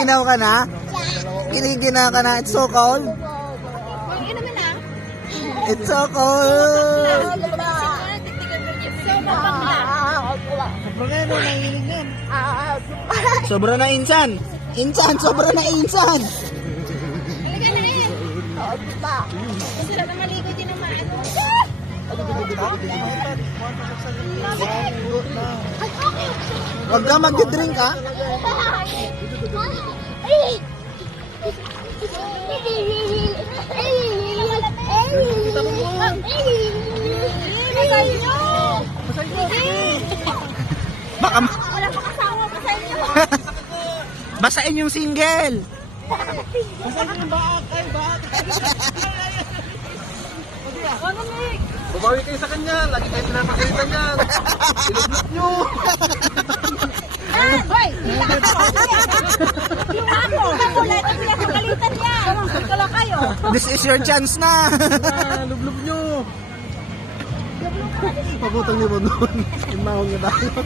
Giniginaw ka na? Giniginaw ka na? It's so cold? It's so cold! Sobra na insan! Insan! Sobra na insan! Sila na maligo din naman. Huwag ka mag-drink ha? Baka Wala pa kasama pa sa inyo. basain yung single! Bumawi kayo sa kanya, lagi kayo pinapagalitan niya. Ilublok nyo. Hoy! Yung ako! Wala na pinapagalitan niya! Kala kayo! This is your chance na! Lublok nyo. Pagutang niyo mo doon. Yung mahong niya tayo.